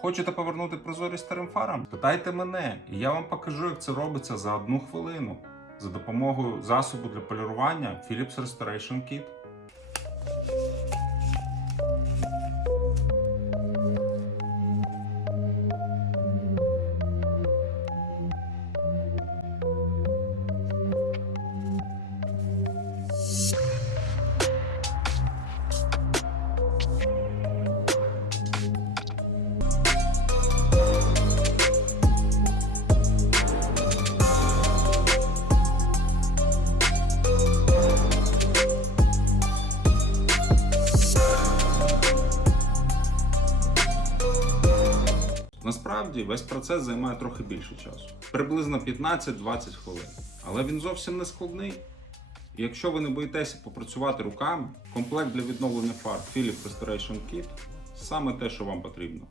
Хочете повернути прозорість старим фарам? Питайте мене, і я вам покажу, як це робиться за одну хвилину за допомогою засобу для полірування Philips Restoration Kit. Насправді весь процес займає трохи більше часу, приблизно 15-20 хвилин. Але він зовсім не складний. І якщо ви не боїтеся попрацювати руками, комплект для відновлення фар Philips Restoration Kit саме те, що вам потрібно.